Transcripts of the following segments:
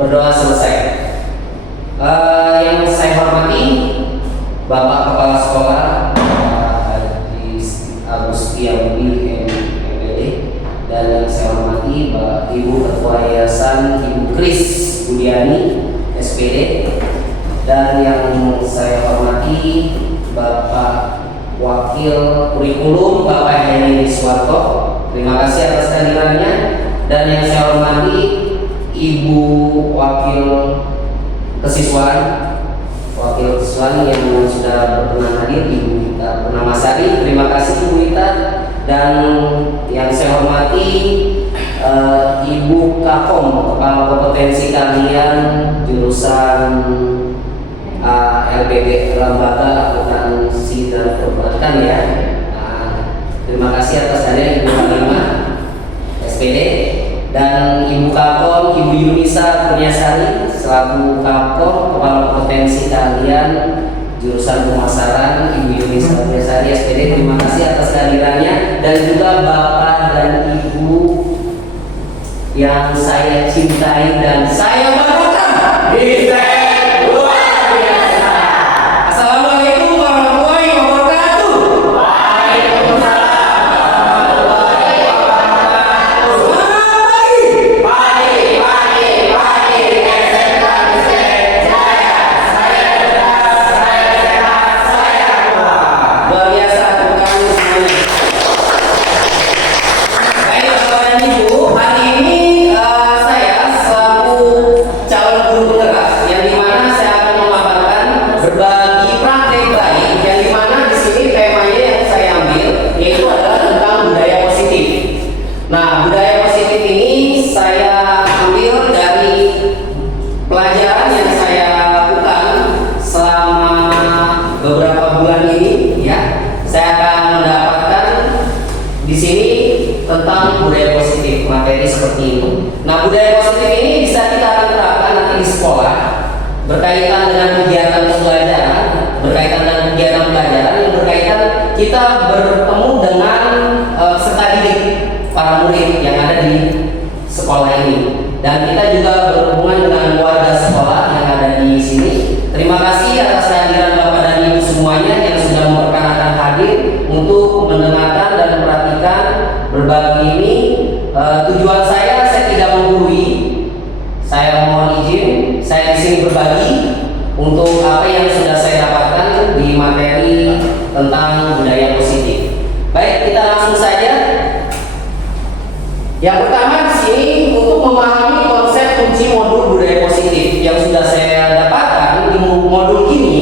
Berdoa selesai. Yang saya hormati Bapak Kepala Sekolah Haji Agustian MPD, dan yang saya hormati Ibu Ketua Yayasan Ibu Kris Budiani SPD, dan yang saya hormati Bapak Wakil Kurikulum Bapak Heni Suwarto, terima kasih atas kehadirannya. Dan yang saya hormati Ibu Wakil Kesiswaan yang sudah berkenan hadir, Ibu Ita Purnamasari, terima kasih Ibu Ita. Dan yang saya hormati Ibu Kakom, Kepala Kompetensi Keahlian jurusan LPB, Lembaga Akuntansi dan Perbankan ya. Terima kasih atas hadirnya Ibu Halimah SPD, dan Ibu Kapol Ibu Yunisa Kurniasari selaku Kapol Kepala Kompetensi Keahlian jurusan Pemasaran, Ibu Yunisa Kurniasari SPD, terima kasih atas kehadirannya. Dan juga Bapak dan Ibu yang saya cintai dan saya banggakan, luar biasa. Assalamualaikum warahmatullahi wabarakatuh. Nah, budaya positif ini bisa kita akan terapkan nanti di sekolah berkaitan dengan kegiatan pembelajaran, berkaitan dengan kegiatan pelajaran yang berkaitan kita bertemu dengan peserta didik para murid yang ada di sekolah ini, dan kita juga berhubungan dengan warga sekolah yang ada di sini. Terima kasih atas kehadiran Bapak dan Ibu semuanya yang sudah memperkenankan hadir untuk mendengarkan dan memperhatikan berbagi ini. Tujuan saya tidak menggurui, saya mohon izin, saya di sini berbagi untuk apa yang sudah saya dapatkan di materi tentang budaya positif. Baik, kita langsung saja. Yang pertama di sini untuk memahami konsep kunci modul budaya positif yang sudah saya dapatkan di modul ini.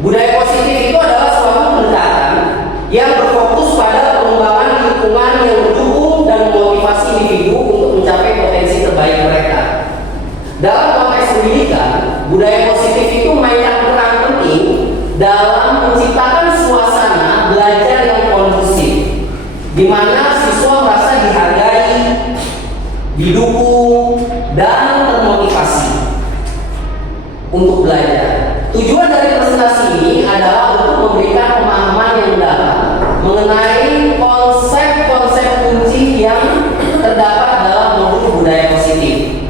Budaya positif itu adalah suatu pendekatan yang berfokus pada pengembangan lingkungan yang mendukung dan memotivasi individu untuk mencapai potensi terbaik mereka. Dalam konteks pendidikan, budaya positif itu memainkan peran penting dalam menciptakan suasana belajar yang kondusif, di mana siswa merasa dihargai, didukung, dan termotivasi untuk belajar. Tujuan dari presentasi ini adalah untuk memberikan pemahaman yang dalam mengenai konsep-konsep kunci yang terdapat dalam modul budaya positif,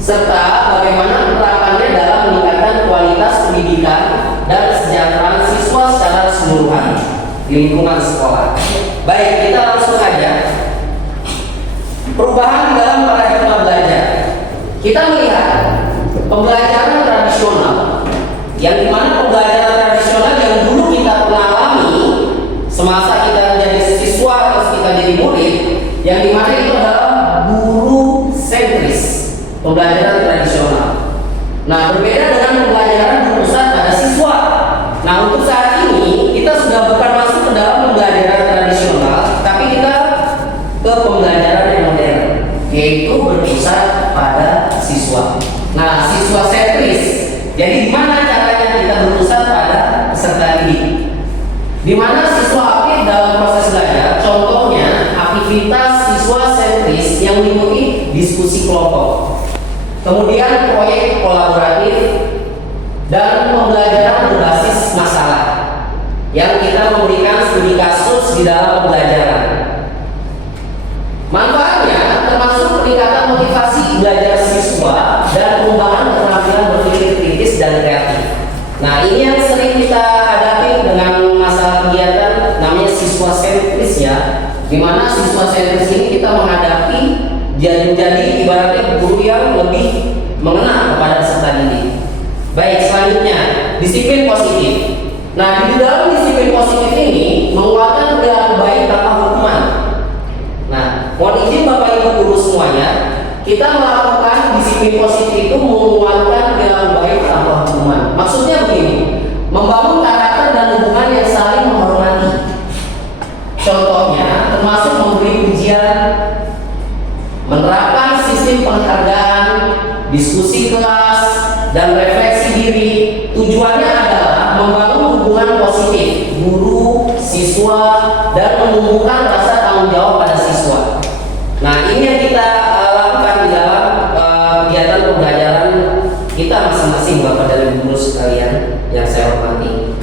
serta bagaimana penerapannya dalam meningkatkan kualitas pendidikan dan kesejahteraan siswa secara keseluruhan di lingkungan sekolah. Baik, kita langsung saja. Perubahan dalam paradigma belajar. Kita melihat pembelajaran tradisional, yang dimana pembelajaran tradisional yang dulu kita pernah alami semasa kita menjadi siswa atau kita jadi murid, yang dimana itu adalah guru sentris, pembelajaran tradisional. Nah, berbeda dengan pembelajaran berpusat pada siswa. Nah, untuk saat ini kita sudah bukan masuk ke dalam pembelajaran tradisional, tapi kita ke pembelajaran yang modern, yaitu berpusat pada siswa. Nah, siswa sentris. Jadi di mana caranya kita berpusat pada peserta didik? Di mana siswa aktif dalam proses belajar, contohnya aktivitas siswa sentris yang meliputi diskusi kelompok, kemudian proyek kolaboratif, dan pembelajaran berbasis masalah yang kita memberikan studi kasus di dalam pembelajaran. Manfaatnya termasuk peningkatan motivasi belajar siswa dan jadi ibaratnya guru yang lebih mengena kepada peserta didik. Baik, selanjutnya disiplin positif. Nah, di dalam disiplin positif ini menguatkan perilaku baik tanpa hukuman. Nah, mohon izin Bapak Ibu guru semuanya, kita melakukan disiplin positif itu menguatkan perilaku baik tanpa hukuman. Maksudnya begini, membangun karakter dan hubungan yang saling menghormati. Contohnya termasuk memberi pujian, menerapkan sistem penghargaan, diskusi kelas, dan refleksi diri. Tujuannya adalah membangun hubungan positif guru, siswa, dan menumbuhkan rasa tanggung jawab pada siswa. Nah, ini yang kita lakukan di dalam kegiatan pembelajaran kita masing-masing, Bapak dan Ibu guru sekalian yang saya hormati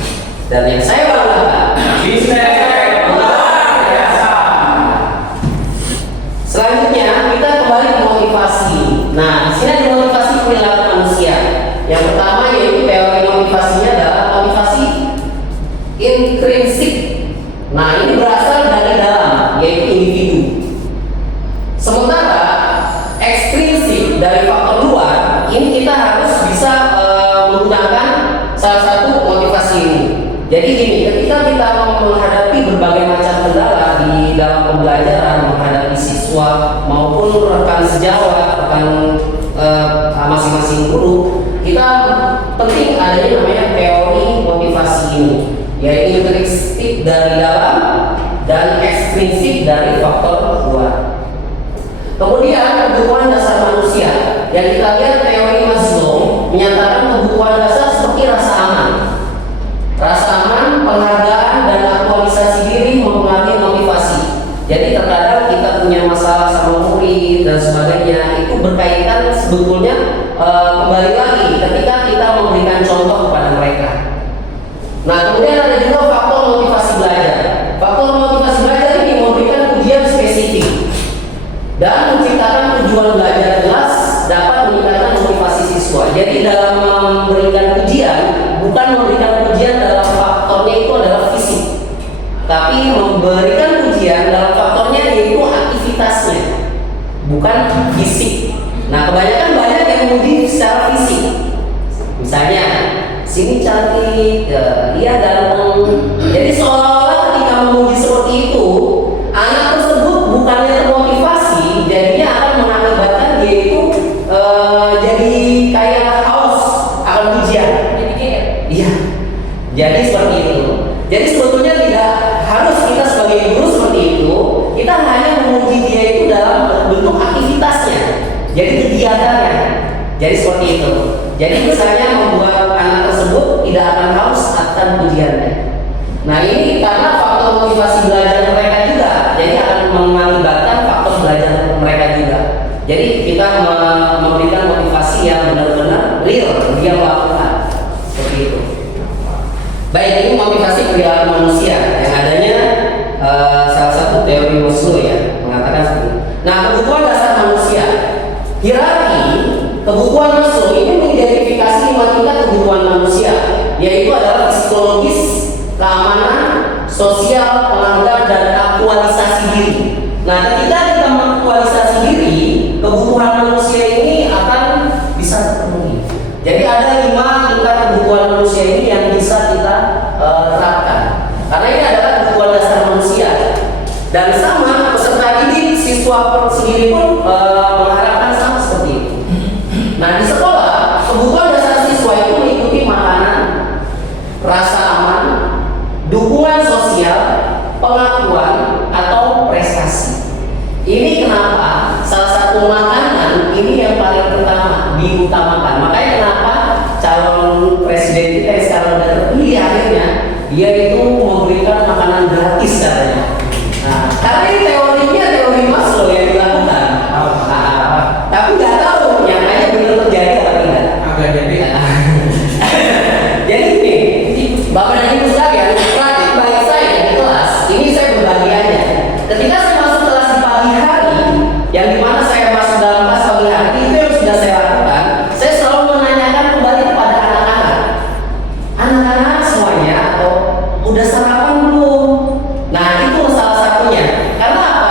dan yang saya banggakan. Selanjutnya kita kembali ke motivasi. Nah, di sini ada motivasi perilaku manusia. Yang pertama yaitu teori motivasinya adalah motivasi intrinsik. Nah, ini berasal dari dalam, yaitu individu. Sementara ekstrinsik dari faktor luar, ini kita harus bisa menggunakan salah satu motivasi ini. Jadi gini, ketika kita menghadapi berbagai macam kendala di dalam pembelajaran, menghadapi siswa maupun rekan sejawat, rekan masing-masing guru, kita penting adanya namanya teori motivasi ini, yaitu intrinsik dari dalam dan ekstrinsik dari faktor luar. Kemudian kebutuhan dasar manusia yang kita lihat teori Maslow menyatakan kebutuhan dasar seperti rasa aman. Rasa aman, penghargaan, dan aktualisasi diri mempengaruhi motivasi. Jadi terkadang kita punya masalah sama murid dan sebagainya, itu berkaitan sebetulnya kembali lagi ketika kita memberikan contoh kepada mereka. Nah, kemudian ada juga faktor motivasi belajar. Faktor motivasi belajar ini memberikan ujian spesifik dan menciptakan tujuan belajar jelas dapat meningkatkan motivasi siswa. Jadi dalam memberikan ujian, bukan memberikan ujian dalam faktornya itu adalah fisik, tapi memberikan ujian dalam faktornya yaitu aktivitasnya, bukan fisik. Nah, kebanyakan banyak yang menguji secara fisik. Misalnya, sini cantik, dia ganteng. Jadi seolah-olah ketika menguji seperti itu, anak tersebut bukannya termotivasi, jadinya akan mengakibatkan dia itu jadi kayak haus akan ujian. Iya. Jadi seperti itu. Jadi sebetulnya tidak harus kita sebagai guru seperti itu. Kita hanya menguji dia itu dalam bentuk aktivitasnya. Jadi kegiatannya. Jadi seperti itu. Jadi misalnya membuat anak tersebut tidak akan haus akan ujiannya. Nah, ini karena faktor motivasi belajar mereka juga. Jadi akan mengakibatkan faktor belajar mereka juga. Jadi kita memberikan motivasi yang benar-benar real dia melakukan seperti itu. Baik, ini motivasi perilaku manusia yang adanya salah satu teori Maslow ya mengatakan seperti itu. Nah, kebutuhan dasar manusia, hierarki kebutuhan Maslow ini mengidentifikasi 5 tingkat kebutuhan manusia, yaitu adalah psikologis, keamanan, sosial, penghargaan, dan aktualisasi diri. Nah, ketika kita mengaktualisasi diri, kebutuhan manusia ini akan bisa terpenuhi. Jadi ada 5 tingkat kebutuhan manusia ini yang bisa kita terapkan. Karena ini adalah kebutuhan dasar manusia. Dan sama peserta didik, siswa sendiri pun mengharapkan sama seperti itu. Nah, di sekolah kebutuhan dasar siswa itu meliputi makanan, rasa aman, dukungan sosial, pengakuan atau prestasi. Ini kenapa salah satu makanan ini yang paling pertama diutamakan. Makanya kenapa calon presiden kita yang sekarang sudah terpilih akhirnya dia itu memberikan makanan gratis katanya. Nah, tapi teorinya teori Maslow yang dilakukan. Tapi nggak tahu yang hanya benar terjadi atau tidak. Agak jadi. Jadi gini, Bapak dan Ibu sekalian, praktik baik saya di kelas ini saya berbagiannya. Ketika saya masuk kelas di pagi hari, yang dimana saya masuk dalam kelas pagi hari itu yang sudah saya lakukan, saya selalu menanyakan kembali kepada anak-anak. Anak-anak semuanya atau udah sarapan belum? Nah, itu salah satunya. Karena apa?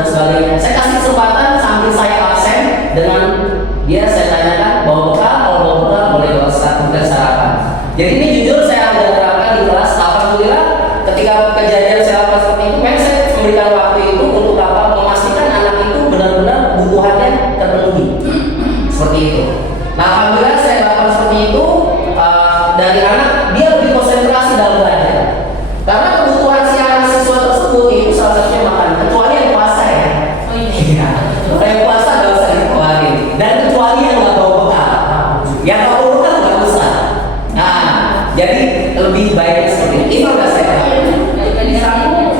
dan sebagainya. Saya kasih kesempatan sambil saya absen dengan dia, saya tanyakan bawa bekal, kalau bawa bekal boleh bawa bukan sarapan. Jadi ini jujur saya ada terapkan di kelas. Alhamdulillah ketika kejadian saya lakukan seperti itu, memang saya memberikan waktu itu untuk apa, memastikan anak itu benar-benar kebutuhannya terpenuhi seperti itu. Nah, alhamdulillah saya lakukan seperti itu. Dari anak dia lebih konsentrasi dalam belajar karena kebutuhan si anak siswa tersebut itu salah satunya makan, kecuali yang puasa ya. Oh iya. Kalau yang puasa nggak usah dikeluarin, dan kecuali yang nggak bawa bekal, yang bawa bekal nggak usah. Nah, jadi lebih baiknya seperti itu. Ini nggak saya katakan.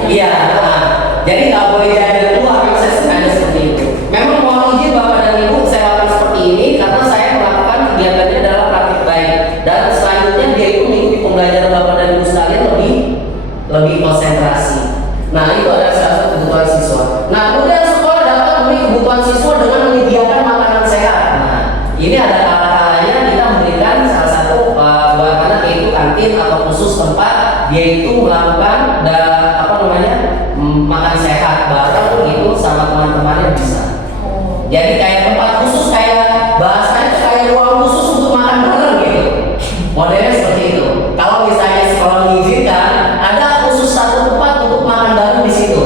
Iya. Nah, jadi nggak boleh jajan keluar. Saya sengaja seperti itu. Memang mohon izin Bapak dan Ibu, saya lakukan seperti ini karena saya melakukan kegiatannya dalam praktik baik, dan selanjutnya dia itu mengikuti pembelajaran Bapak dan Ibu sekalian lebih konsentrasi. Nah, itu adalah salah satu kebutuhan siswa. Nah, kemudian sekolah dapat memenuhi kebutuhan siswa dengan menyediakan makanan sehat. Nah, ini ada kalanya kita memberikan salah satu buat anak yaitu kantin atau khusus tempat dia itu melakukan makan sehat bareng itu sama teman-temannya bisa. Jadi kayak tempat khusus, kayak bahasanya kayak ruang khusus untuk makan bareng gitu. Modelnya seperti itu. Kalau misalnya sekolah mengizinkan, ada khusus satu tempat untuk makan bareng di situ,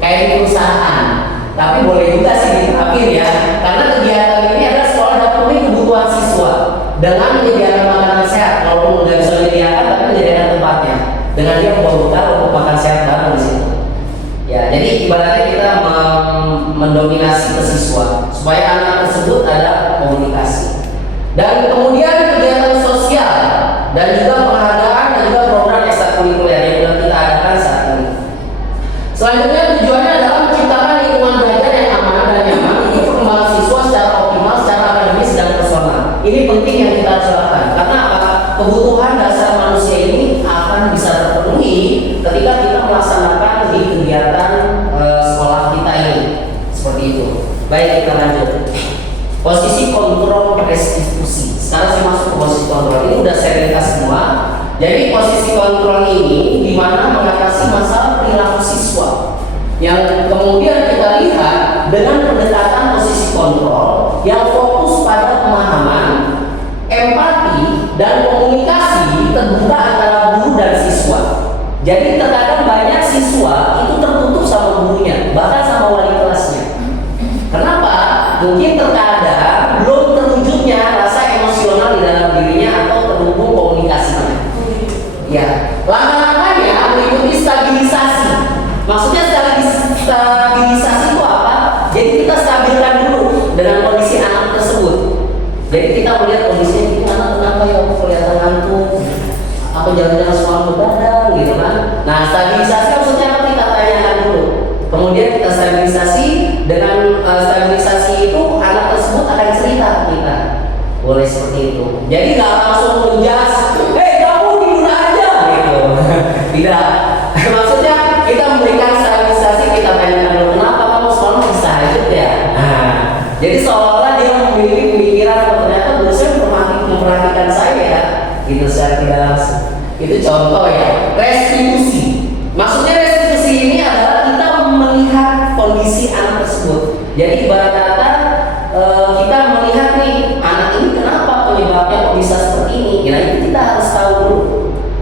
kayak di perusahaan. Tapi boleh juga sih diterapin ya, karena kegiatan ini adalah sekolah dapat memenuhi kebutuhan siswa dengan menyediakan makanan sehat. Walaupun nggak bisa menyediakan, tapi menyediakan tempatnya dengan dia membawa bekal untuk makan sehat bareng di situ. Ya, jadi ibaratnya kita mendominasi ke siswa supaya anak tersebut ada komunikasi. Dan kemudian kegiatan sosial dan juga penghargaan dan juga program ekstrakurikuler yang sudah kita adakan saat ini. Selanjutnya tujuannya adalah menciptakan lingkungan belajar yang aman dan nyaman untuk perkembangan siswa secara optimal, secara akademis dan personal. Ini penting yang kita harus lakukan karena kebutuhan dasar manusia ini akan bisa terpenuhi ketika kita melaksanakan di kegiatan sekolah kita ini. Seperti itu. Baik, kita lanjut. Posisi kontrol restitusi. Sekarang saya masuk ke posisi kontrol. Ini udah saya ringkas semua. Jadi posisi kontrol ini di mana mengatasi masalah perilaku siswa. Yang kemudian kita lihat dengan pendekatan posisi kontrol yang fokus pada pemahaman, empati, dan komunikasi terbuka antara guru dan siswa. Jadi terkadang banyak siswa itu tertutup sama gurunya, bahkan sama wali kelasnya. Kenapa? Mungkin terkadang belum terwujudnya rasa emosional di dalam dirinya atau terhubung komunikasinya. Ya, langkah-langkahnya meliputi stabilisasi. Maksudnya stabilisasi itu apa? Jadi kita stabilkan dulu dengan kondisi anak tersebut. Jadi kita melihat kondisinya, ini anak kenapa ya kelihatan ngantuk, atau jangan-jangan semalam begadang gitu kan. Nah, stabilisasi maksudnya apa? Kita tanyakan dulu. Kemudian kita stabilisasi. Dengan stabilisasi itu anak tersebut akan cerita ke kita. Boleh seperti itu. Jadi nggak langsung menjas, kamu tidur aja gitu. Tidak. Maksudnya kita memberikan stabilisasi, kita tanyakan dulu, kenapa kamu semalam bisa hajut ya. Nah, jadi seolah-olah dia memiliki pemikiran ternyata dosen memperhatikan saya ya. Gitu secara tidak langsung. Itu contoh ya. Restitusi. Maksudnya restitusi ini adalah kita melihat kondisi anak tersebut. Jadi ibarat kata kita melihat nih anak ini kenapa penyebabnya kok bisa seperti ini. Ya itu kita harus tahu dulu.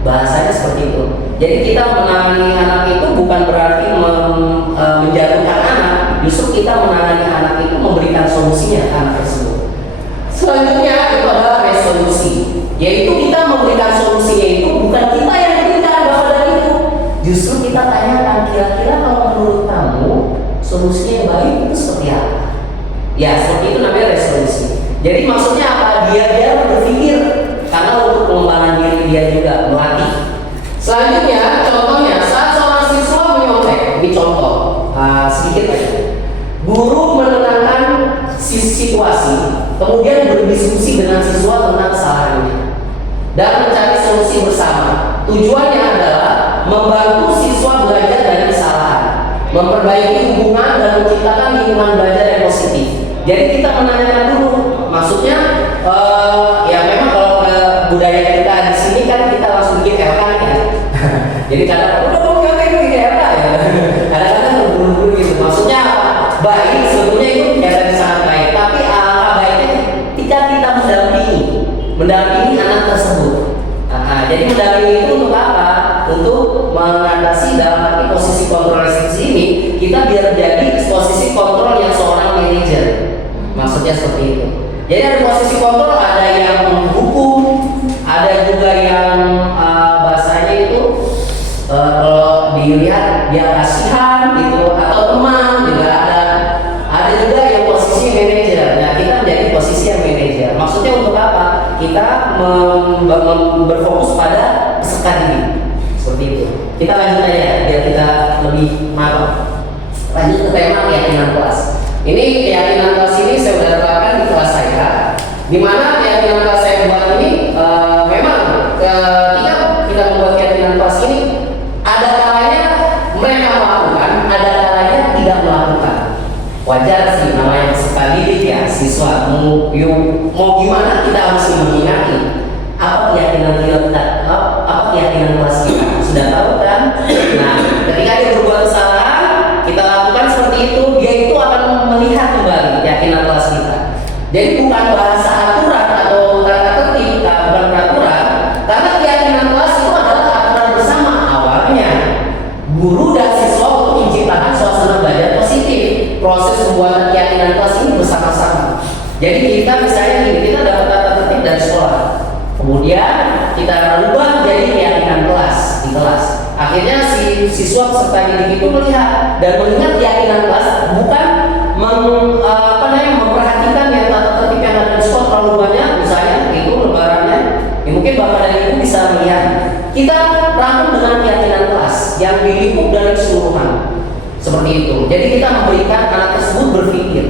Bahasanya seperti itu. Jadi kita menangani anak itu bukan berarti menjatuhkan anak. Justru kita menangani anak itu memberikan solusinya ke anak tersebut. Selanjutnya itu adalah resolusi. Yaitu kita memberikan solusinya itu bukan kita yang berikan Bapak dan Ibu. Justru kita tanyakan kira-kira kalau menurut kamu solusinya yang baik itu seperti apa? Ya, seperti itu namanya resolusi. Jadi maksudnya apa? Dia berpikir karena untuk pengembangan diri dia juga melatih. Selanjutnya, contohnya saat seorang siswa menyontek, ini contoh sedikit aja. Guru menenangkan situasi, kemudian berdiskusi dengan siswa tentang kesalahannya dan mencari solusi bersama. Tujuannya adalah membantu siswa belajar dari kesalahan, memperbaiki hubungan dan menciptakan lingkungan belajar yang positif. Jadi kita menanyakan dulu, maksudnya ya memang kalau budaya kita di sini kan kita langsung bikin RK ya. Jadi kadang udah mau bikin RK ya. Kadang-kadang berburu-buru gitu. Maksudnya apa? posisi kontrol yang seorang manajer. Maksudnya seperti itu. Jadi ada posisi kontrol, ada yang menghukum, ada juga yang bahasanya itu kalau dilihat dia kasihan gitu atau teman juga ada. Ada juga yang posisi manajer. Nah, kita menjadi posisi yang manajer. Maksudnya untuk apa? Kita berfokus pada peserta didik. Seperti itu. Kita lanjut aja biar kita lebih malam. Lanjut ke tema keyakinan kelas. Ini keyakinan kelas ini saya sudah terapkan di kelas saya. Di mana keyakinan kelas saya buat ini memang ketika kita membuat keyakinan kelas ini ada kalanya mereka melakukan, ada kalanya tidak melakukan. Wajar sih namanya peserta didik ya, siswa. Mau gimana kita harus mengingati apa keyakinan kita, apa keyakinan kelas kita. Sudah tahu kan? Nah, ketika dia berbuat kesalahan, kita lakukan seperti itu, dia itu akan melihat kembali keyakinan kelas kita. Jadi bukan bahasa aturan atau tata tertib, bukan peraturan, karena keyakinan kelas itu adalah aturan bersama. Awalnya guru dan siswa untuk menciptakan suasana belajar positif. Proses pembuatan keyakinan kelas ini bersama-sama. Jadi kita misalnya ini, kita dapat tata tertib dari sekolah, kemudian kita rubah jadi keyakinan kelas di kelas. Akhirnya si siswa peserta didik itu melihat dan mengingat keyakinan kelas, bukan memperhatikan yang tata tertib yang ada di sekolah terlalu banyak. Misalnya itu lembarannya, ya mungkin bapak dan ibu bisa melihat. Kita rangkum dengan keyakinan kelas yang dilingkup dari keseluruhan. Seperti itu. Jadi kita memberikan anak tersebut berpikir.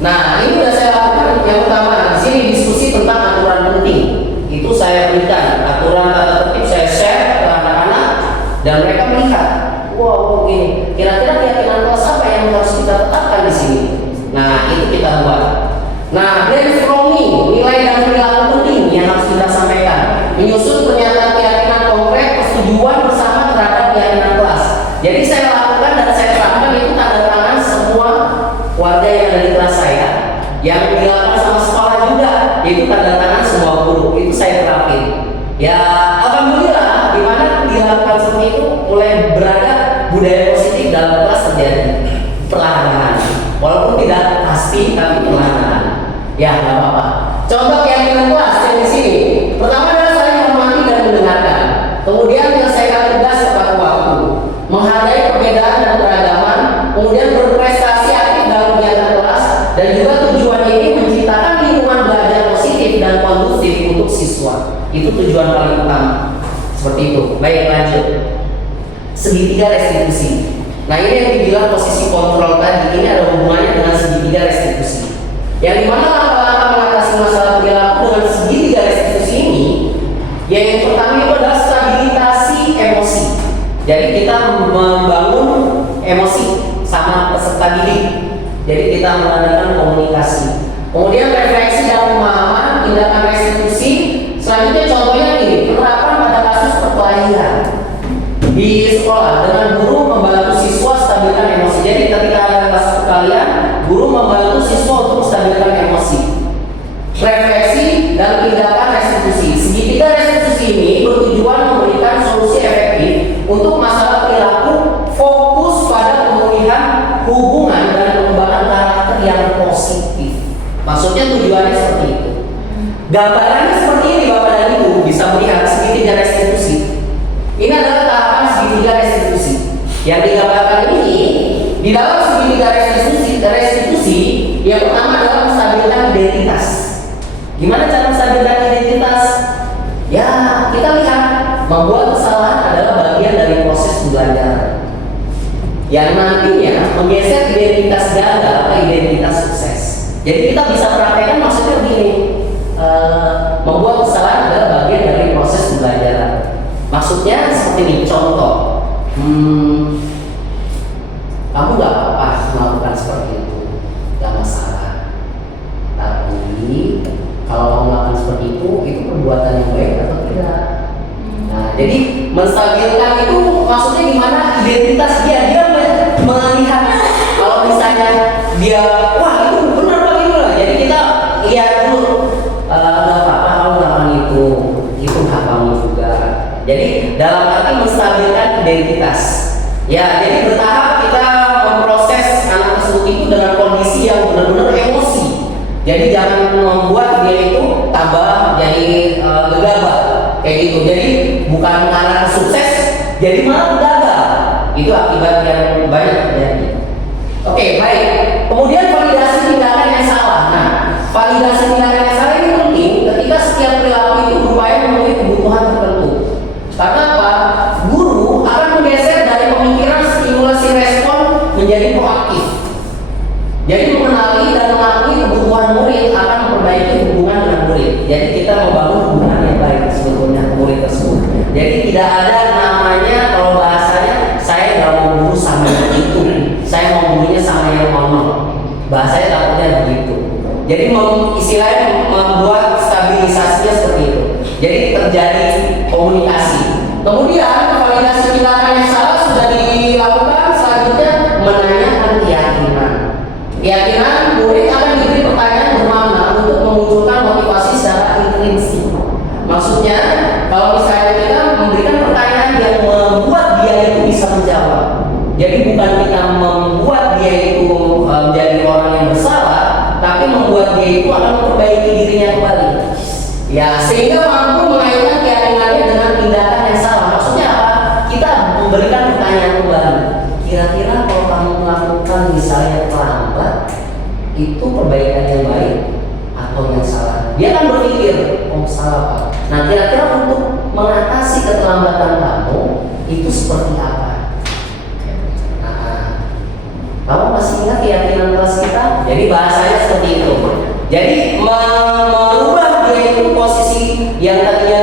Nah, ini sudah saya lakukan. Yang utama di sini diskusi tentang aturan penting. Itu saya berikan aturan tata tertib, saya share ke anak-anak dan mereka melihat, wow ini kira-kira keyakinan kelas apa yang harus kita tetapkan di sini. Nah, itu kita buat. Nah, brainstorming nilai dan perilaku penting yang harus kita sampaikan. Menyusun pernyataan keyakinan konkret, persetujuan bersama terhadap keyakinan kelas. Jadi saya lakukan dan saya terapkan itu tanda tangan semua warga yang ada di kelas saya, yang dilakukan sama sekolah juga, yaitu tanda tangan semua guru. Itu saya terapin. Ya, alhamdulillah di mana dilakukan seperti itu mulai berada budaya positif dalam kelas terjadi perlahan-lahan. Walaupun tidak pasti tapi perlahan-lahan. Ya, nggak apa-apa. Contoh keyakinan kelas yang di sini. Pertama adalah saling menghormati dan mendengarkan. Kemudian menyelesaikan tugas tepat waktu. Menghargai perbedaan dan keragaman. Kemudian berprestasi aktif dalam kegiatan kelas. Dan juga tujuan ini menciptakan lingkungan belajar positif dan kondusif untuk siswa. Itu tujuan paling utama. Seperti itu. Baik, lanjut. Segitiga restitusi. Nah, ini yang dibilang posisi kontrol tadi. Ini ada hubungannya dengan segitiga restitusi. Yang dimana langkah-langkah mengatasi masalah perilaku dengan segitiga restitusi ini, yang pertama itu adalah stabilitasi emosi. Jadi kita membangun emosi sama peserta didik. Jadi kita mengadakan komunikasi. Kemudian refleksi dan pemahaman, tindakan restitusi. Selanjutnya contohnya ini, penerapan pada kasus perkelahian di sekolah dengan guru membantu siswa stabilkan emosi. Jadi ketika ada kasus perkelahian, guru membantu siswa untuk menstabilkan emosi. Refleksi dan tindakan restitusi. Segitiga restitusi ini bertujuan memberikan solusi efektif untuk masalah perilaku, fokus pada pemulihan hubungan dan pengembangan karakter yang positif. Maksudnya tujuannya seperti itu. Gambarannya seperti ini Bapak dan Ibu bisa melihat segitiga restitusi. Ini adalah tahapan segitiga restitusi. Yang digambarkan ini di dalam segitiga restitusi yang pertama adalah menstabilkan identitas. Gimana cara menstabilkan identitas? Ya, kita lihat membuat kesalahan adalah bagian dari proses pembelajaran. Yang nantinya menggeser identitas gagal ke identitas sukses. Jadi kita bisa praktekkan maksudnya begini. Membuat kesalahan adalah bagian dari proses pembelajaran. Maksudnya seperti ini, contoh, kamu gak apa-apa melakukan seperti itu, gak masalah. Tapi kalau kamu melakukan seperti itu perbuatan yang baik atau tidak? Nah, jadi menstabilkan itu maksudnya gimana? Identitas dia melihat kalau misalnya dia, wah itu benar Pak itu lah. Jadi kita lihat dulu, gak apa-apa kamu melakukan itu hak kamu juga. Jadi dalam arti menstabilkan identitas. Ya, jadi bertahap kita memproses anak tersebut itu Jadi jangan membuat dia itu tambah jadi gegabah kayak gitu. Jadi bukan karena sukses, jadi malah gagal. Itu akibat yang banyak terjadi. Oke, baik. Kemudian validasi tindakan yang salah. Nah, validasi tindakan yang salah ini penting ketika setiap perilaku itu berupaya memenuhi kebutuhan tertentu. Karena apa? Guru akan menggeser dari pemikiran stimulasi respon menjadi proaktif. Jadi mengenali dan mengakui kebutuhan murid akan memperbaiki hubungan dengan murid. Jadi kita membangun hubungan yang baik sebetulnya ke murid tersebut. Jadi tidak ada namanya kalau bahasanya saya nggak mau guru sama yang itu, saya mau gurunya sama yang ngomong. Bahasanya takutnya begitu. Jadi istilahnya membuat stabilisasinya seperti itu. Jadi terjadi komunikasi. Kemudian validasi tindakan yang salah sudah dilakukan, selanjutnya menanyakan keyakinan. Keyakinan murid akan diberi pertanyaan bermakna untuk memunculkan motivasi secara intrinsik. Maksudnya, kalau misalnya kita memberikan pertanyaan yang membuat dia itu bisa menjawab. Jadi bukan kita membuat dia itu menjadi orang yang bersalah, tapi membuat dia itu akan memperbaiki dirinya kembali. Ya, sehingga mampu mengaitkan keyakinannya dengan tindakan yang salah. Maksudnya apa? Kita memberikan pertanyaan kembali. Kira-kira kalau kamu melakukan misalnya terlambat, itu perbaikan yang baik atau yang salah? Dia kan berpikir, oh salah Pak. Nah, kira-kira untuk mengatasi keterlambatan kamu itu seperti apa? Nah, kamu masih ingat keyakinan kelas kita? Jadi bahasanya seperti itu. Jadi merubah dia itu posisi yang tadinya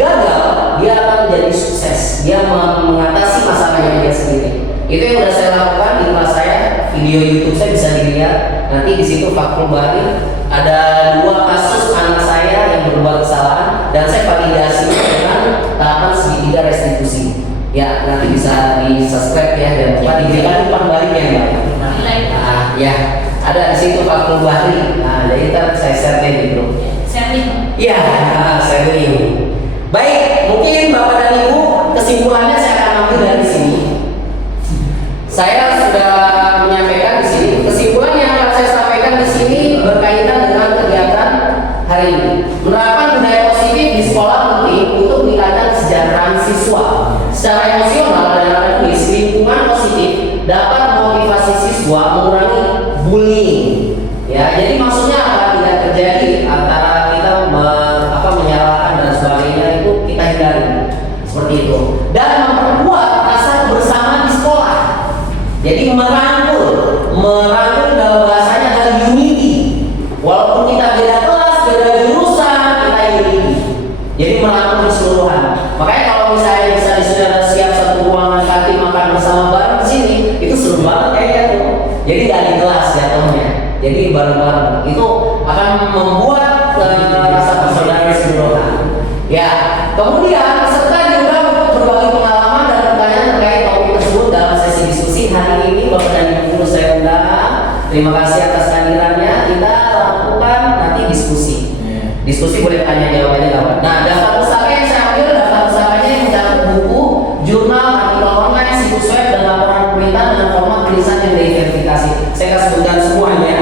gagal, dia akan menjadi sukses. Dia mengatasi masalahnya dia sendiri. Itu yang sudah saya lakukan di kelas saya, video YouTube saya bisa dilihat. Nanti di situ Fakrul Bahri ada 2 kasus anak saya yang berbuat kesalahan dan saya validasi dengan tahapan segitiga restitusi. Ya, nanti bisa di subscribe ya dan diberikan umpan balik yang baik. Nah, ya, ada di situ Fakrul Bahri. Nah, jadi ntar saya share di grup. Sharing. Iya, sharing. Baik, mungkin Bapak dan Ibu kesimpulannya saya akan ambil dari sini. Saya sudah menyampaikan di sini. Kesimpulan yang akan saya sampaikan di sini berkaitan dengan kegiatan hari ini. Menerapkan budaya positif di sekolah penting untuk meningkatkan kesejahteraan siswa. Secara emosional dan akademis, lingkungan positif dapat memotivasi siswa mengurangi bullying. Ya, jadi maksudnya apa? Tidak terjadi antara kita menyalahkan dan sebagainya itu kita hindari seperti itu. Dan memperkuat rasa kebersamaan di sekolah. Jadi merangkul dalam bahasanya adalah unity. Walaupun kita beda kelas, beda jurusan, kita unity. Jadi merangkul keseluruhan. Makanya kalau misalnya bisa sudah siap satu ruangan kantin makan bersama bareng di sini, itu seru banget kayaknya tuh. Jadi nggak di kelas jatuhnya. Jadi bareng-bareng itu akan membuat rasa persaudaraan keseluruhan. Ya, kemudian peserta diundang untuk berbagi pengalaman dan pertanyaan terkait topik tersebut dalam sesi diskusi hari ini. Bapak dan Ibu saya undang. Terima kasih atas kehadirannya. Kita lakukan nanti diskusi. Diskusi boleh tanya jawabannya kawan. Nah, daftar pustaka yang saya ambil, daftar pustakanya yang mencakup buku, jurnal, artikel online, situs web, dan laporan permintaan dengan format tulisan yang diverifikasi. Saya akan sebutkan semuanya.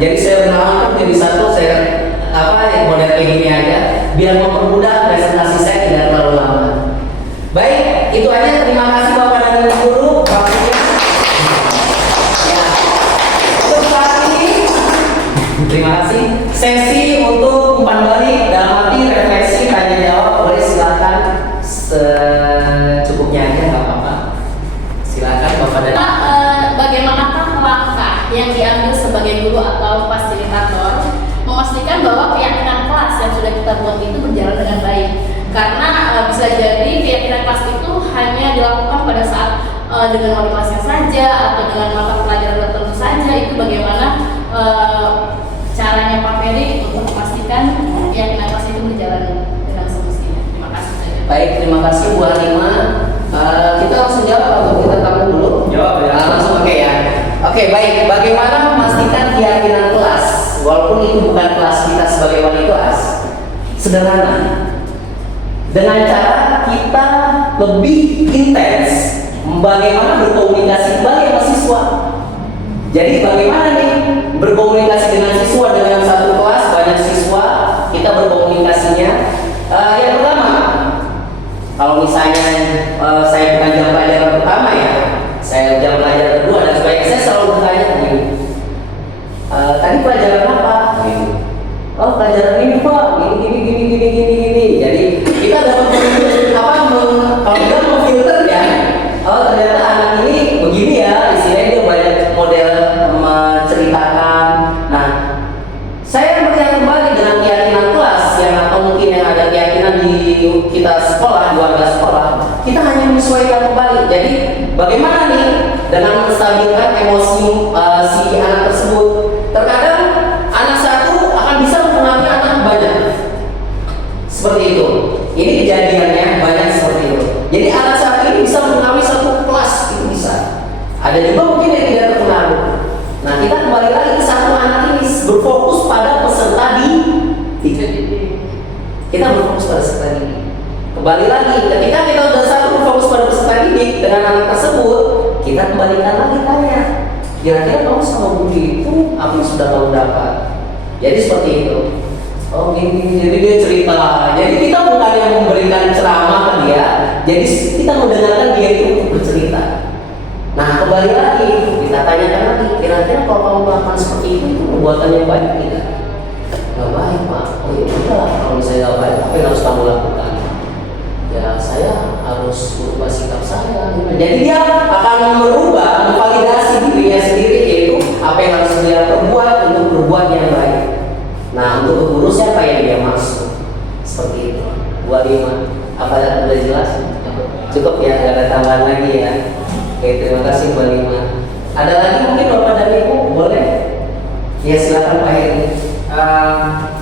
Jadi saya berhalang untuk jadi satu, saya model kayak gini aja, biar mempermudah presentasi saya tidak terlalu lama. Baik, itu aja. Terima kasih Bapak dan Ibu guru. Waktunya. Ya, untuk saat ini, terima kasih. Sesi untuk umpan balik dalam arti refleksi tanya jawab, boleh silakan secukupnya aja, nggak apa-apa. Silakan Bapak dan Ibu. Bagaimanakah langkah yang diambil sebagai guru atau fasilitator memastikan bahwa keyakinan kelas yang sudah kita buat itu berjalan dengan baik? Karena bisa jadi keyakinan kelas itu hanya dilakukan pada saat dengan wali kelasnya saja atau dengan mata pelajaran tertentu saja. Itu bagaimana caranya Pak Ferry untuk memastikan keyakinan kelas itu berjalan dengan semestinya? Terima kasih saja. Baik, terima kasih Bu Halima. Kita langsung jawab atau kita tamu dulu? Jawab ya. Langsung oke ya. Oke, baik. Bagaimana memastikan keyakinan kelas walaupun itu bukan kelas kita sebagai wali kelas? Sederhana. Dengan cara kita lebih intens bagaimana berkomunikasi kembali sama siswa. Jadi bagaimana nih berkomunikasi dengan siswa dengan satu saya bukan jam pelajaran pertama ya, saya jam pelajaran kedua, dan sebaiknya saya selalu bertanya begini, tadi pelajaran apa? Gitu. Oh, pelajaran ini Pak, gini. Jadi kita dapat kalau kita memfilter ya, oh ternyata anak ini begini ya, istilahnya dia banyak model menceritakan. Nah, saya melihat kembali dengan keyakinan kelas yang atau mungkin yang ada keyakinan di kita sekolah, keluarga sekolah, kita hanya menyesuaikan kembali. Jadi bagaimana nih dengan menstabilkan emosi si anak tersebut? Terkadang anak satu akan bisa mempengaruhi anak banyak. Seperti itu. Ini kejadiannya banyak seperti itu. Jadi anak satu ini bisa mempengaruhi satu kelas, itu bisa. Ada juga mungkin yang tidak terpengaruh. Nah, kita kembali lagi ke satu anak ini berfokus pada peserta didik. Kita berfokus pada peserta didik. Kembali lagi, ketika kita sudah satu berfokus pada peserta didik dengan anak tersebut, kita kembalikan lagi tanya, kira-kira kamu sama guru itu apa yang sudah kamu dapat? Jadi seperti itu. Oh gini, jadi dia cerita. Jadi kita bukan yang memberikan ceramah ke dia, jadi kita mendengarkan dia itu untuk bercerita. Nah, kembali lagi, kita tanyakan lagi, kira-kira kalau kamu melakukan seperti itu perbuatan yang baik tidak? Gak baik Pak. Oh ya udah, kalau misalnya gak baik, apa yang harus kamu lakukan? Ya saya harus merubah sikap saya. Jadi dia akan merubah, memvalidasi dirinya sendiri, yaitu apa yang harus dia perbuat untuk berbuat yang baik. Nah, untuk guru siapa yang dia maksud? Seperti itu. 25. Apa sudah jelas? Cukup ya, tidak ada tambahan lagi ya. Oke, terima kasih 25. Ada lagi mungkin Bapak dan Ibu? Boleh? Ya silakan Pak Heri.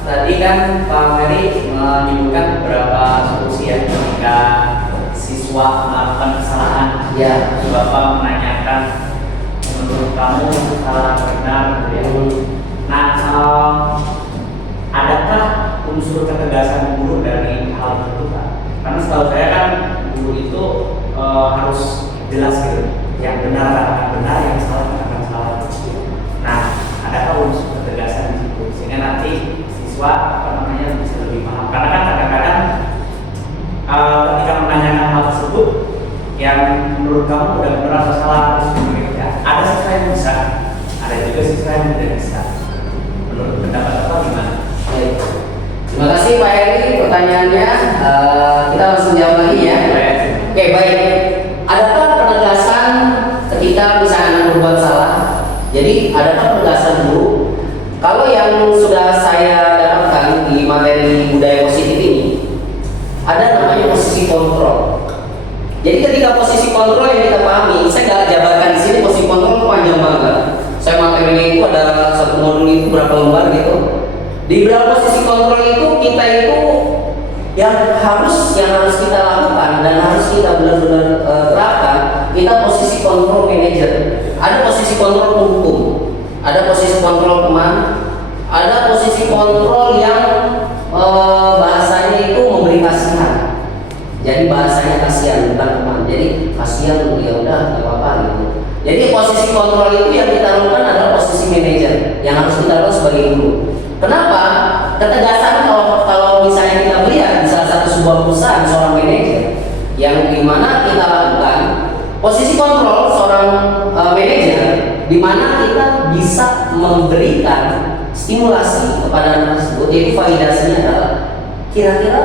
Tadi kan Pak Heri menyebutkan beberapa solusi ya ketika siswa melakukan kesalahan. Ya. Bapak menanyakan menurut kamu salah benar gitu ya. Nah, adakah unsur ketegasan guru dari hal tersebut Pak? Karena setahu saya kan guru itu harus jelas gitu, yang benar katakan benar, yang salah katakan salah. Nah, adakah unsur ketegasan di situ sehingga nanti siswa bisa lebih paham? Karena kan kadang-kadang ketika menanyakan hal tersebut yang menurut kamu udah benar atau salah gitu ya, ada siswa yang bisa, ada juga siswa yang tidak bisa. Menurut pendapat apa gimana? Baik. Terima kasih Pak Heri pertanyaannya. Kita langsung jawab lagi ya. Oke, baik. Adakah penegasan ketika misalnya anak berbuat salah? Jadi adakah penegasan dulu? Kalau yang sudah saya dapatkan di materi budaya positif ini, ada namanya posisi kontrol. Jadi ketika posisi kontrol yang kita pahami, saya nggak jabarkan di sini posisi kontrol itu panjang banget. Saya materinya itu ada satu modul itu berapa lembar gitu. Di dalam posisi kontrol itu kita itu yang harus kita lakukan dan harus kita benar-benar terapkan, kita posisi kontrol manajer. Ada posisi kontrol hukum, ada posisi kontrol teman, ada posisi kontrol yang bahasanya itu memberi kasihan. Jadi bahasanya kasihan bukan teman. Jadi kasihan ya udah nggak apa-apa gitu. Jadi posisi kontrol itu yang kita lakukan adalah posisi manajer yang harus kita lakukan sebagai guru. Kenapa? Ketegasan kalau misalnya kita melihat di salah satu sebuah perusahaan seorang manajer yang dimana kita lakukan posisi kontrol seorang manajer, dimana kita bisa memberikan stimulasi kepada anak tersebut, yaitu validasinya adalah kira-kira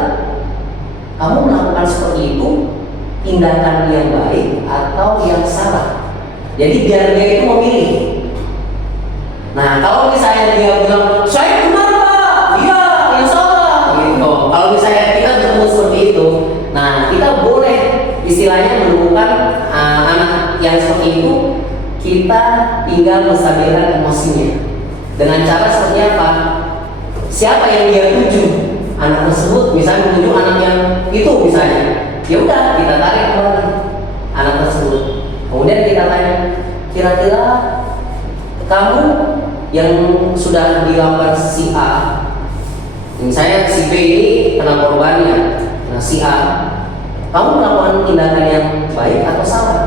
kamu melakukan seperti itu tindakan yang baik atau yang salah. Jadi biar dia itu memilih. Nah, kalau misalnya dia bilang saya benar Pak, iya yang salah gitu. Kalau misalnya kita ketemu seperti itu, nah kita boleh istilahnya menemukan anak yang seperti itu, kita tinggal menstabilkan emosinya. Dengan cara seperti apa? Siapa yang dia tuju? Anak tersebut, misalnya menuju anak yang itu misalnya, ya udah kita tarik kembali anak tersebut. Kemudian kita tanya, kira-kira kamu yang sudah dilakukan si A, misalnya si B ini kena korbannya, nah si A, kamu melakukan tindakan yang baik atau salah?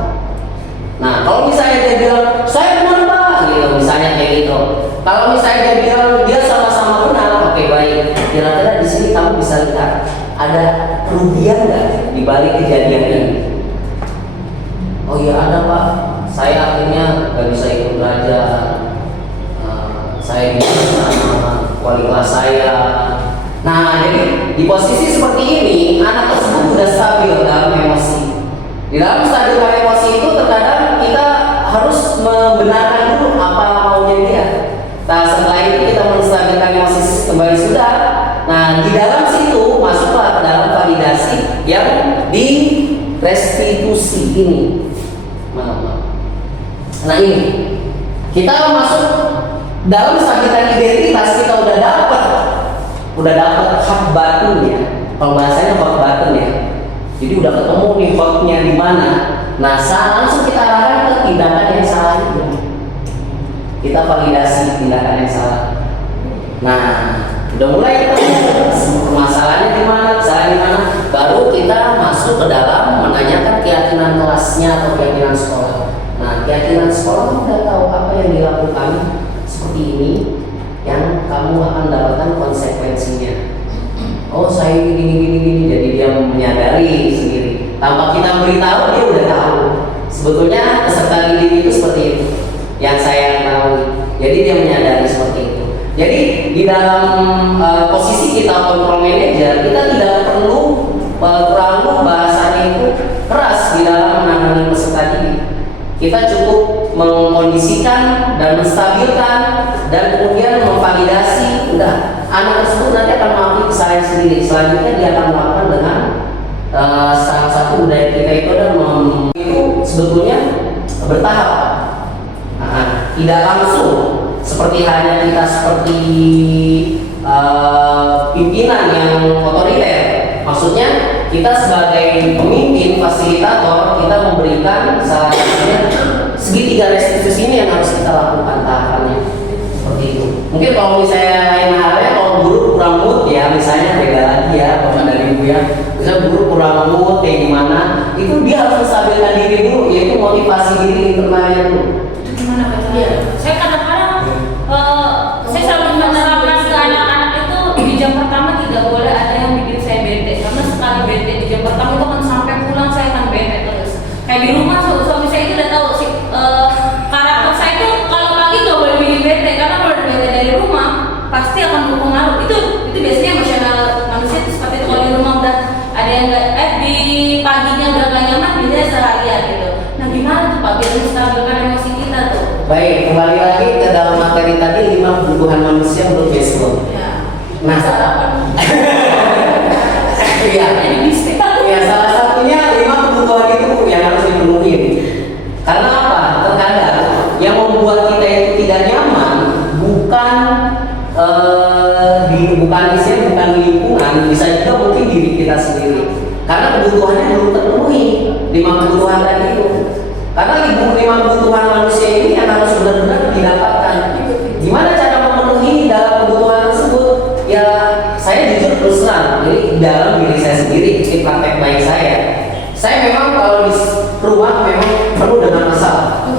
Nah, kalau misalnya dia bilang saya benar Pak, gitu, misalnya kayak gitu. Kalau misalnya dia bilang dia sama-sama benar, oke baik. Kira-kira di sini kamu bisa lihat ada kerugian nggak di balik kejadian ini? wali kelas saya. Nah, jadi di posisi seperti ini, anak tersebut sudah stabil dalam emosi. Di dalam stabil emosi itu terkadang kita harus membenarkan dulu apa maunya dia. Nah, setelah itu kita menstabilkan emosi kembali sudah. Nah, di dalam situ masuklah ke dalam validasi yang di restitusi ini. Maaf. Nah, ini kita masuk dalam stabilkan identitas, kita udah dapat hak batinnya. Kalau bahasanya hak batin ya. Jadi udah ketemu nih haknya di mana. Nah, langsung kita arahkan ke tindakan yang salah itu. Kita validasi tindakan yang salah. Nah, udah mulai masalahnya di mana, kesalahan di mana, baru kita masuk ke dalam menanyakan keyakinan kelasnya atau keyakinan sekolah. Nah, keyakinan sekolah udah tahu apa yang dilakukan seperti ini, yang kamu akan dapatkan konsekuensinya. Oh, saya gini, jadi dia menyadari sendiri. Tanpa kita beritahu, dia udah tahu. Sebetulnya peserta didik itu seperti itu, yang saya tahu. Jadi dia menyadari seperti itu. Jadi di dalam posisi kita kontrol manager, kita tidak perlu terlalu bahasanya itu keras di dalam menangani peserta didik. Kita cukup mengkondisikan dan menstabilkan dan kemudian memvalidasi. Udah, anak tersebut nanti akan mengakui kesalahan sendiri. Selanjutnya dia akan melakukan dengan salah satu budaya kita itu adalah itu sebetulnya bertahap. Nah, tidak langsung seperti hanya kita seperti pimpinan yang otoriter. Maksudnya kita sebagai pemimpin, fasilitator, kita memberikan salah satunya segitiga restitusi ini yang harus kita lakukan tahapannya seperti itu. Mungkin kalau misalnya lain halnya, kalau guru kurang mood ya, misalnya beda lagi ya, bapak dan ibu ya, misalnya guru kurang mood kayak gimana, itu dia harus menstabilkan diri dulu, yaitu motivasi diri internalnya dulu. Itu gimana Pak? Iya. Saya kadang-kadang saya selalu menerapkan ke anak-anak itu di jam pertama tidak boleh ada yang bikin saya bete, karena sekali bete di jam pertama itu akan sampai pulang saya akan bete terus. Kayak di rumah suami saya itu udah tahu sih karakter saya itu kalau pagi nggak boleh bikin bete, karena kalau bete dari rumah pasti akan berpengaruh. Itu biasanya emosional manusia itu seperti itu. Kalau di rumah udah ada yang di paginya udah gak nyaman, biasanya seharian gitu. Nah, gimana tuh Pak biar menstabilkan emosi kita tuh? Baik, kembali lagi ke dalam materi tadi 5 kebutuhan manusia menurut Maslow. Ya. Nah, iya. Ya, salah satunya 5 kebutuhan itu yang harus dipenuhi. Karena apa? Terkadang yang membuat kita itu tidak nyaman bukan bukan lingkungan, bisa juga mungkin diri kita sendiri. Karena kebutuhannya belum terpenuhi 5 kebutuhan tadi itu. Karena 5 kebutuhan manusia ini yang harus benar-benar didapatkan. Gimana cara memenuhi dalam kebutuhan tersebut? Ya, saya jujur terus terang, jadi dalam diri saya sendiri, di praktek baik saya memang kalau di rumah memang penuh dengan masalah.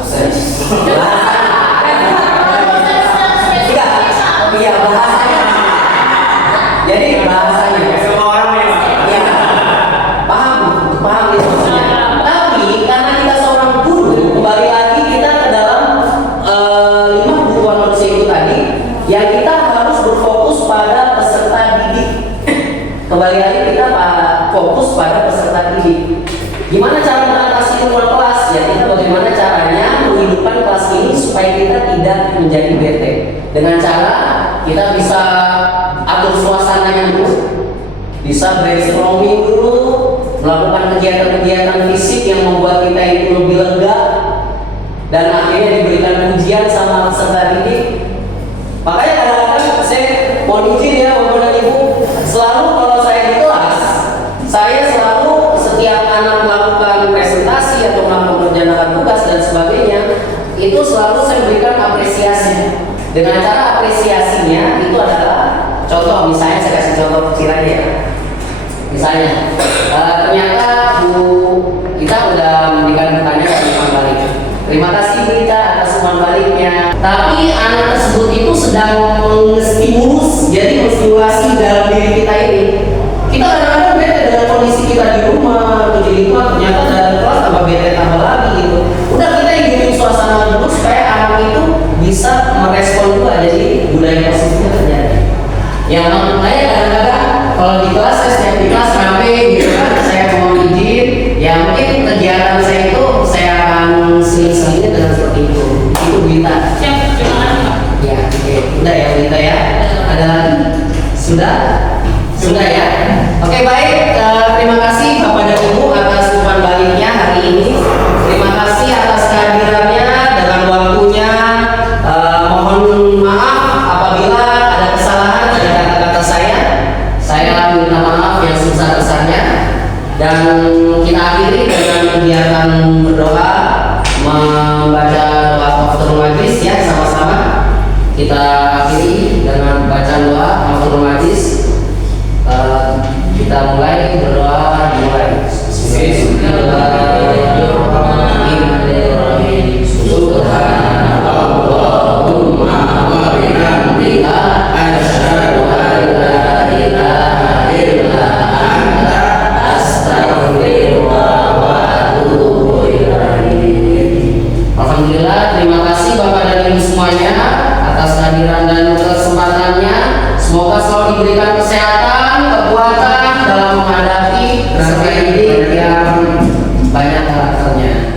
Iya, bahasanya. Jadi bahasanya. Semua orang memang. Ya, paham itu maksudnya. Tapi karena kita seorang guru, kembali lagi kita ke dalam 5 kebutuhan manusia itu tadi, yang kita harus berfokus pada peserta didik. Kembali lagi kita fokus pada peserta didik. Gimana cara mengatasi lingkungan kelas? Ya, kita bagaimana caranya menghidupkan kelas ini supaya kita tidak menjadi bete. Dengan cara kita bisa atur suasananya dulu, bisa brainstorming dulu, melakukan kegiatan-kegiatan fisik yang membuat kita itu lebih lega, dan akhirnya diberikan pujian sama peserta didik. Makanya kadang-kadang saya mohon izin ya Bapak dan Ibu, selalu kalau saya di kelas, saya selalu setiap anak melakukan presentasi atau melakukan tugas dan sebagainya, itu selalu saya berikan apresiasi. Dengan cara apresiasinya itu adalah contoh, misalnya saya kasih contoh kecil aja ya. Misalnya ternyata Bu kita udah memberikan pertanyaan umpan balik. Terima kasih Rita atas umpan baliknya. Tapi anak tersebut itu sedang menstimulus, jadi menstimulasi dalam diri kita ini. Kita kadang-kadang beda dengan kondisi kita di rumah atau di lingkungan, ternyata dalam kelas tambah beda tambah lagi gitu. Udah kita yang bikin suasana dulu supaya anak itu bisa merespon juga, jadi budaya positifnya terjadi. Yang saya kadang-kadang kalau di kelas saya setiap di kelas rame gitu kan, saya mohon izin. Ya mungkin kegiatan saya itu saya akan seling-selingnya dengan seperti itu. Itu Wita. Siap, terima kasih Pak. Ya, oke. Udah ya Wita ya. Ada lagi? Sudah? Sudah ya. Oke baik. Terima kasih Bapak dan Ibu atas umpan baliknya hari ini. Terima kasih atas kehadirannya dengan waktunya. Mohon maaf apabila ada kesalahan pada kata-kata saya. Saya minta maaf yang sebesar-besarnya. Dan kita akhiri dengan kegiatan berdoa, membaca doa kafaratul majlis ya sama-sama. Kita akhiri dengan bacaan doa kafaratul majlis. Kita mulai berdoa, dimulai. Bismillahirrahmanirrahim. Subhanallahumma wa bihamdika asyhadu an la ilaha illa anta astaghfiruka wa atubu ilaik. Alhamdulillah, terima kasih Bapak dan Ibu semuanya atas kehadiran dan kesempatannya. Semoga selalu diberikan kesehatan, kekuatan dalam menghadapi peserta didik yang banyak karakternya.